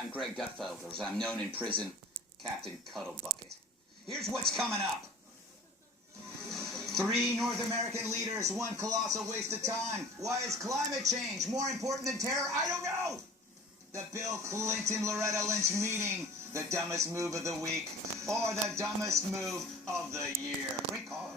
I'm Greg Gutfield, or as I'm known in prison, Captain Cuddlebucket. Here's what's coming up. 3 North American leaders, 1 colossal waste of time. Why is climate change more important than terror? I don't know! The Bill Clinton-Loretta Lynch meeting, the dumbest move of the week, or the dumbest move of the year. Great call.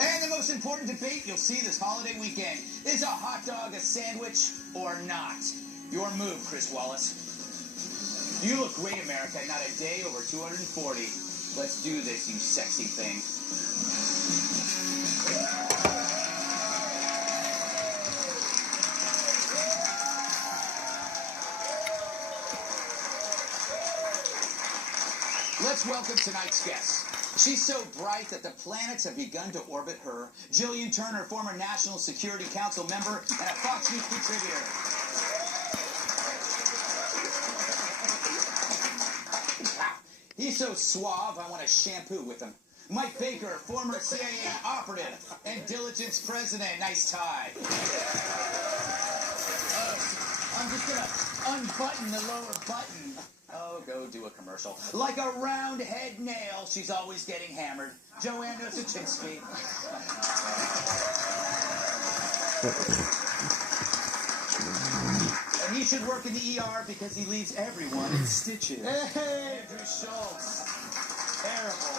And the most important debate you'll see this holiday weekend, is a hot dog a sandwich or not? Your move, Chris Wallace. You look great, America, not a day over 240. Let's do this, you sexy thing. Let's welcome tonight's guest. She's so bright that the planets have begun to orbit her. Jillian Turner, former National Security Council member and a Fox News contributor. Wow. He's so suave, I want to shampoo with him. Mike Baker, former CIA operative and diligence president. Nice tie. I'm just going to unbutton the lower button. Oh, go do a commercial. Like a round head nail, she's always getting hammered. Joanna Zaczynski. And he should work in the ER because he leaves everyone in stitches. Hey, Andrew Schultz. Terrible.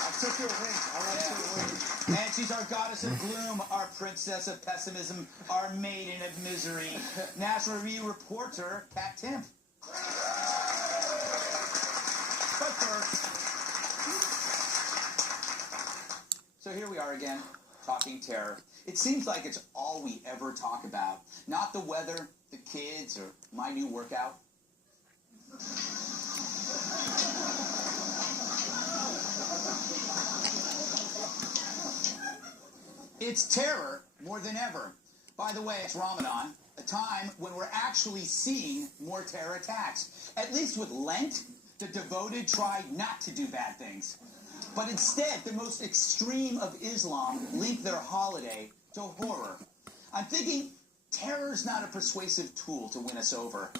I took your wink. I like your wink. And she's our goddess of gloom, our princess of pessimism, our maiden of misery. National Review reporter, Kat Timp. But first, so here we are again, talking terror. It seems like it's all we ever talk about. Not the weather, the kids, or my new workout. It's terror more than ever. By the way, it's Ramadan, a time when we're actually seeing more terror attacks. At least with Lent, the devoted tried not to do bad things. But instead, the most extreme of Islam linked their holiday to horror. I'm thinking terror's not a persuasive tool to win us over.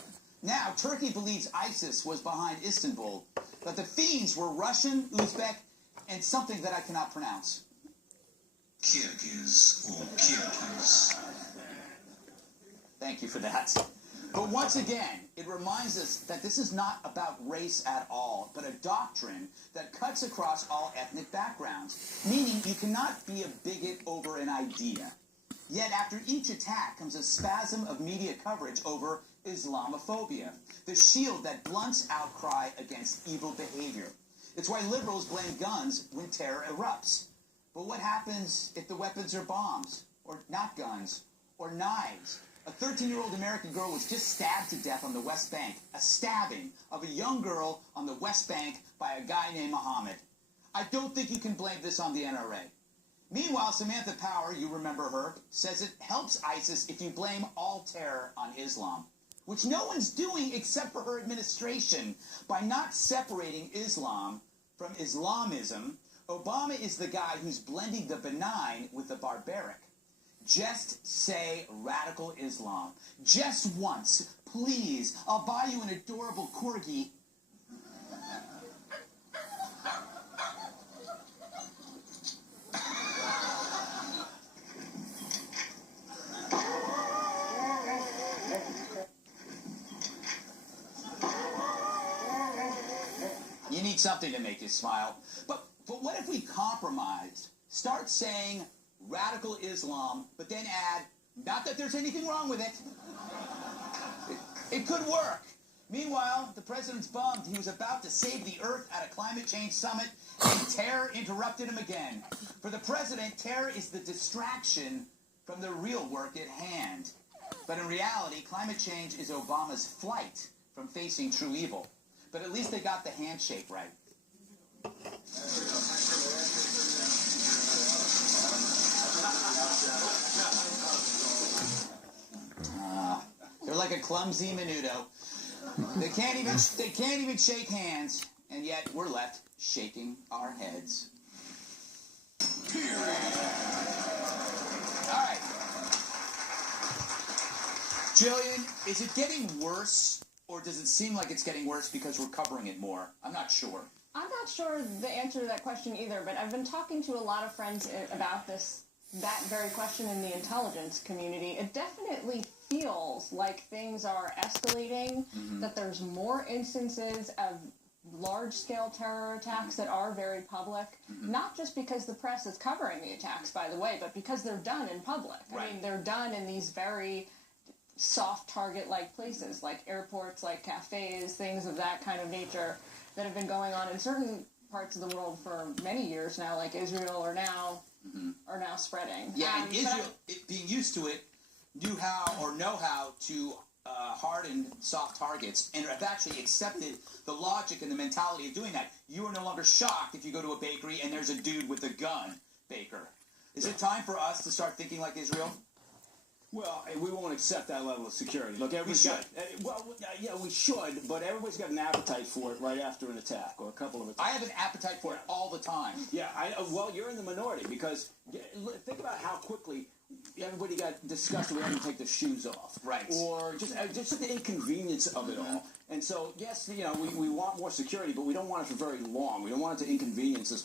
Now, Turkey believes ISIS was behind Istanbul, but the fiends were Russian, Uzbek, and something that I cannot pronounce. Kyrgyz or Kyrgyz. Thank you for that. But once again, it reminds us that this is not about race at all, but a doctrine that cuts across all ethnic backgrounds, meaning you cannot be a bigot over an idea. Yet after each attack comes a spasm of media coverage over Islamophobia, the shield that blunts outcry against evil behavior. It's why liberals blame guns when terror erupts. But what happens if the weapons are bombs, or not guns, or knives? A 13-year-old American girl was just stabbed to death on the West Bank. A stabbing of a young girl on the West Bank by a guy named Muhammad. I don't think you can blame this on the NRA. Meanwhile, Samantha Power, you remember her, says it helps ISIS if you blame all terror on Islam, which no one's doing except for her administration. By not separating Islam from Islamism, Obama is the guy who's blending the benign with the barbaric. Just say radical Islam. Just once. Please. I'll buy you an adorable corgi. You need something to make you smile. But what if we compromised? Start saying radical Islam, but then add, not that there's anything wrong with it. It could work. Meanwhile, the president's bummed. He was about to save the earth at a climate change summit, and terror interrupted him again. For the president, terror is the distraction from the real work at hand. But in reality, climate change is Obama's flight from facing true evil. But at least they got the handshake right. They're like a clumsy menudo. They can't even shake hands, and yet we're left shaking our heads. All right. Jillian, is it getting worse or does it seem like it's getting worse because we're covering it more? I'm not sure. I'm not sure the answer to that question either, but I've been talking to a lot of friends about that very question in the intelligence community. It definitely feels like things are escalating, that there's more instances of large-scale terror attacks that are very public, not just because the press is covering the attacks, by the way, but because they're done in public. Right. I mean, they're done in these very soft target-like places, like airports, like cafes, things of that kind of nature that have been going on in certain parts of the world for many years now, like Israel, are now spreading. Yeah, and Israel, being used to it, know how to harden soft targets, and have actually accepted the logic and the mentality of doing that. You are no longer shocked if you go to a bakery and there's a dude with a gun, Baker. Is it time for us to start thinking like Israel? Well, we won't accept that level of security. Look, we should, but everybody's got an appetite for it right after an attack or a couple of attacks. I have an appetite for it all the time. Yeah, well, you're in the minority because think about how quickly everybody got disgusted with having to take their shoes off. Right. Or just the inconvenience of it all. And so, yes, we want more security, but we don't want it for very long. We don't want it to inconvenience us.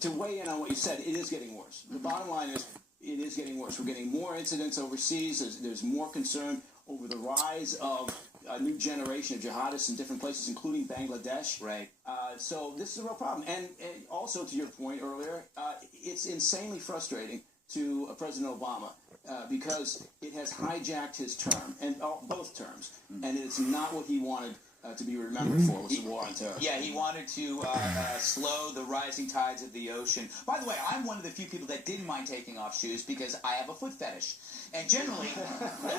To weigh in on what you said, it is getting worse. The bottom line is, it is getting worse. We're getting more incidents overseas. There's more concern over the rise of a new generation of jihadists in different places, including Bangladesh. Right. So this is a real problem. And also, to your point earlier, it's insanely frustrating to President Obama because it has hijacked his term, and both terms, and it's not what he wanted to be remembered for, was the war on terror. Yeah, he wanted to slow the rising tides of the ocean. By the way, I'm one of the few people that didn't mind taking off shoes because I have a foot fetish. And generally, when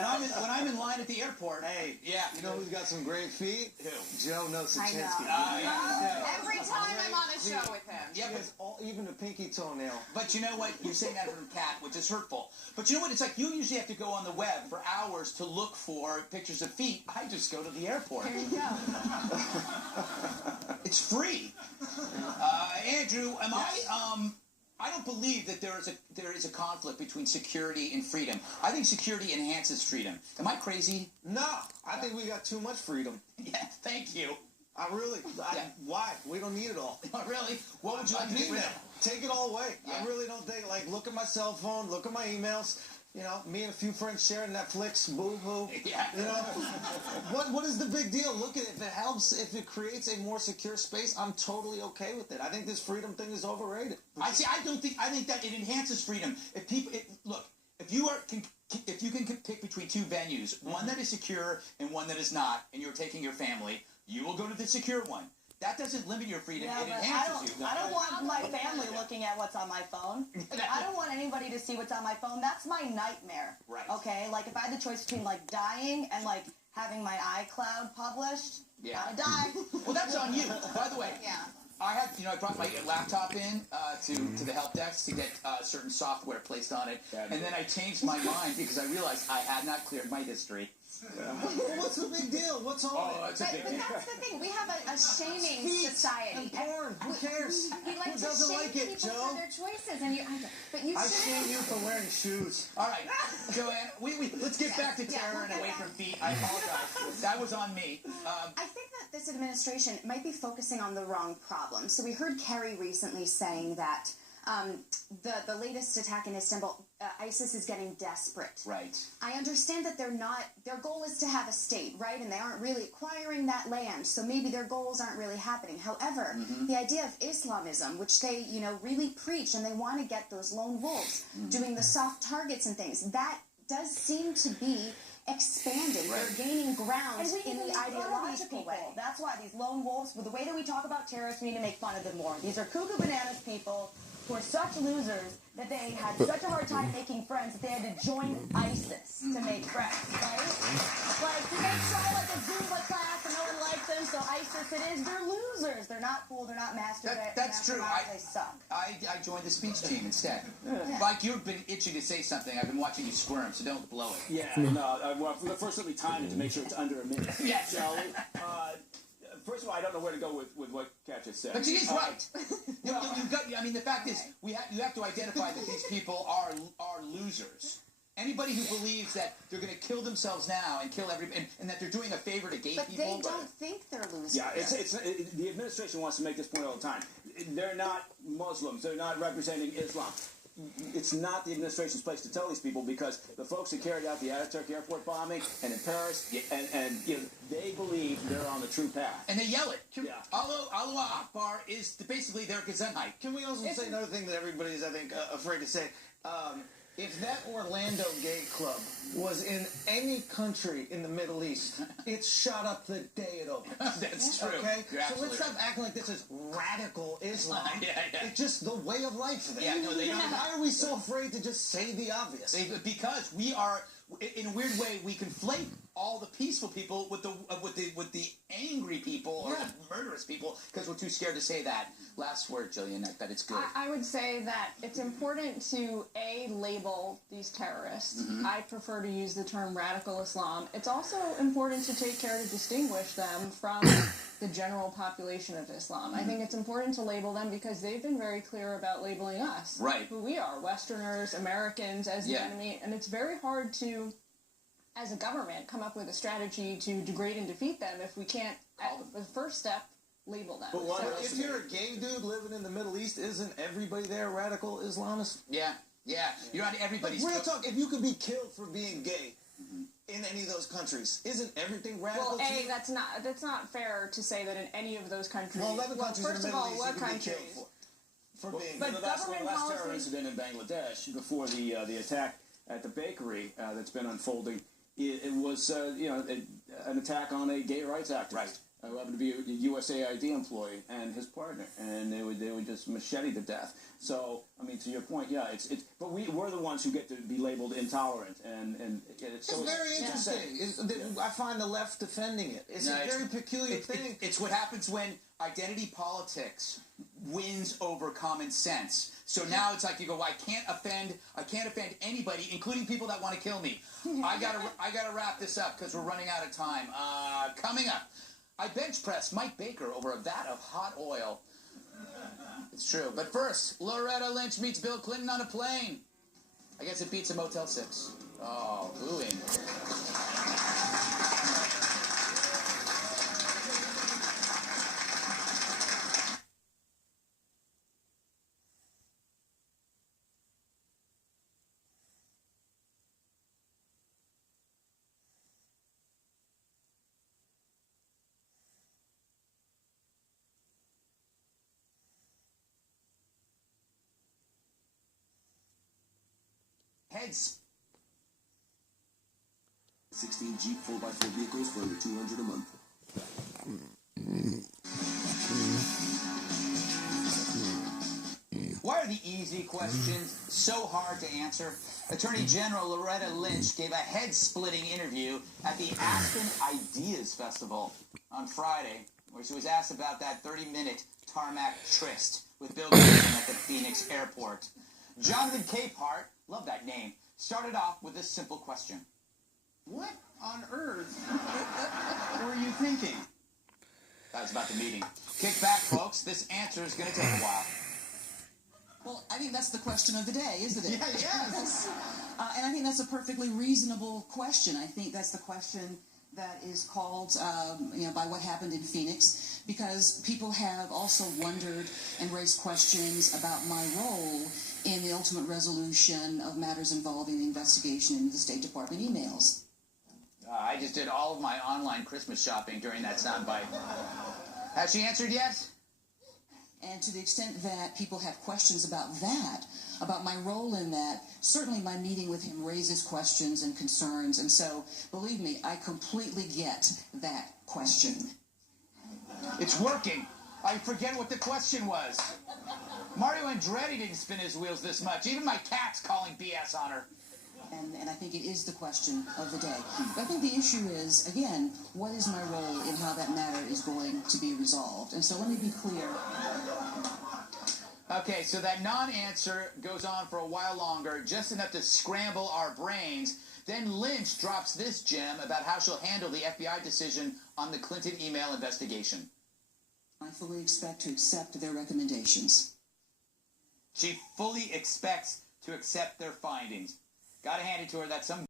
I'm in line at the airport, You know who's got some great feet? Who? Joe Nosichinsky. Every time I'm on a show with him. Yeah, Even a pinky toenail. but you know what? You're saying that from Cat, which is hurtful. But you know what? It's like you usually have to go on the web for hours to look for pictures of feet. I just go to the airport. There you go. It's free. Andrew, I don't believe that there is a conflict between security and freedom. I think security enhances freedom. Am I crazy? No, I think we got too much freedom. Yeah, thank you. Why? We don't need it all. Really? What would you like to get rid of? Take it all away. Yeah. I really don't think, look at my cell phone, look at my emails. Me and a few friends sharing Netflix, boo-hoo. Yeah. What is the big deal? Look at it. If it helps, if it creates a more secure space, I'm totally okay with it. I think this freedom thing is overrated. I think that it enhances freedom. If you can pick between two venues, one that is secure and one that is not, and you're taking your family, you will go to the secure one. That doesn't limit your freedom. Yeah, it but enhances you. I don't want my family looking at what's on my phone. I don't want anybody to see what's on my phone. That's my nightmare. Right. Okay? Like, if I had the choice between, dying and, having my iCloud published, Yeah. gotta die. Well, that's on you. By the way, Yeah. I brought my laptop in to the help desk to get certain software placed on it, and then I changed my mind because I realized I had not cleared my history. Well, what's the big deal? What's on it? It's a big But deal. that's the thing. We have a shaming society. And porn. Who cares? We like Who to doesn't shame like it, people Joe? for their choices, and but you I shouldn't. shame you for wearing shoes. All right, Joanne, let's get back to terror and away from feet. I apologize. That was on me. I think that this administration might be focusing on the wrong problem. So we heard Kerry recently saying that the latest attack in Istanbul, ISIS is getting desperate. Right. I understand that their goal is to have a state, right? And they aren't really acquiring that land, so maybe their goals aren't really happening. However, the idea of Islamism, which they, really preach, and they want to get those lone wolves doing the soft targets and things, that does seem to be expanding. Right. They're gaining ground And we in need the to make fun of these ideological people. way. That's why these lone wolves, with the way that we talk about terrorists, we need to make fun of them more. These are cuckoo bananas people who are such losers that they had such a hard time making friends that they had to join ISIS to make friends, right? They try a Zumba class and no one likes them, so ISIS it is. They're losers. They're not cool. They're not masturbators. That's true. They suck. I joined the speech team instead. Like, you've been itching to say something. I've been watching you squirm, so don't blow it. Yeah, no. First, let me time it to make sure it's under a minute. Yeah. Shall we? First of all, I don't know where to go with what Kat just said. But she is right. The fact is, you have to identify that these people are losers. Anybody who believes that they're going to kill themselves now and kill and that they're doing a favor to gay But people. they don't think they're losers. Yeah, the administration wants to make this point all the time. They're not Muslims. They're not representing Islam. It's not the administration's place to tell these people, because the folks that carried out the Ataturk airport bombing and in Paris, and you know, they believe they're on the true path. And they yell it. Yeah. Allah Akbar is basically their Gesundheit. Can we also say another thing that everybody is, I think, afraid to say? If that Orlando gay club was in any country in the Middle East, it's shot up the day it opened. That's true. Okay? You're So let's absolutely stop acting like this is radical Islam. Yeah. It's just the way of life there. Yeah, no, they don't. Why are we so afraid to just say the obvious? Because we are, in a weird way, we conflate all the peaceful people with the angry people or the murderous people, because we're too scared to say that. Last word, Jillian. I bet it's good. I would say that it's important to, label these terrorists. I prefer to use the term radical Islam. It's also important to take care to distinguish them from the general population of Islam. I think it's important to label them because they've been very clear about labeling us. Right. Who we are, Westerners, Americans, as the enemy. And it's very hard to, as a government, come up with a strategy to degrade and defeat them if we can't, at the first step, label them. But if you're a gay dude living in the Middle East, isn't everybody there radical Islamist? Yeah. You're on everybody's. Real talk, if you could be killed for being gay in any of those countries, isn't everything radical? Well, that's not fair to say that in any of those countries. Well, 11 countries in first the of Middle all, East what you could be countries? killed for being But gay. The last government terror policy- incident in Bangladesh, before the attack at the bakery that's been unfolding, it was an attack on a gay rights activist. Right. Who happened to be a USAID employee and his partner, and they would just machete to death. So, I mean, to your point, yeah, but we're the ones who get to be labeled intolerant, and it's very interesting. I find the left defending it. It's a very peculiar thing. It's what happens when identity politics wins over common sense. So now it's like you go, I can't offend anybody, including people that want to kill me. I gotta wrap this up because we're running out of time. Coming up, I bench pressed Mike Baker over a vat of hot oil. It's true. But first, Loretta Lynch meets Bill Clinton on a plane. I guess it beats a Motel 6. Oh, booing. Heads. 16 Jeep 4x4 vehicles for under $200 a month. Why are the easy questions so hard to answer? Attorney General Loretta Lynch gave a head-splitting interview at the Aspen Ideas Festival on Friday, where she was asked about that 30-minute tarmac tryst with Bill Clinton at the Phoenix airport. Jonathan Capehart, love that name, started off with this simple question. What on earth were you thinking? That was about the meeting. Kick back, folks. This answer is going to take a while. Well, I think that's the question of the day, isn't it? Yeah, yes. And I think that's a perfectly reasonable question. I think that's the question that is called, by what happened in Phoenix, because people have also wondered and raised questions about my role in the ultimate resolution of matters involving the investigation into the State Department emails. I just did all of my online Christmas shopping during that soundbite. Has she answered yet? And to the extent that people have questions about that, about my role in that, certainly my meeting with him raises questions and concerns. And so, believe me, I completely get that question. It's working. I forget what the question was. Mario Andretti didn't spin his wheels this much. Even my cat's calling BS on her. And I think it is the question of the day. But I think the issue is, again, what is my role in how that matter is going to be resolved? And so let me be clear. Okay, so that non-answer goes on for a while longer, just enough to scramble our brains. Then Lynch drops this gem about how she'll handle the FBI decision on the Clinton email investigation. I fully expect to accept their recommendations. She fully expects to accept their findings. Gotta hand it to her. That's some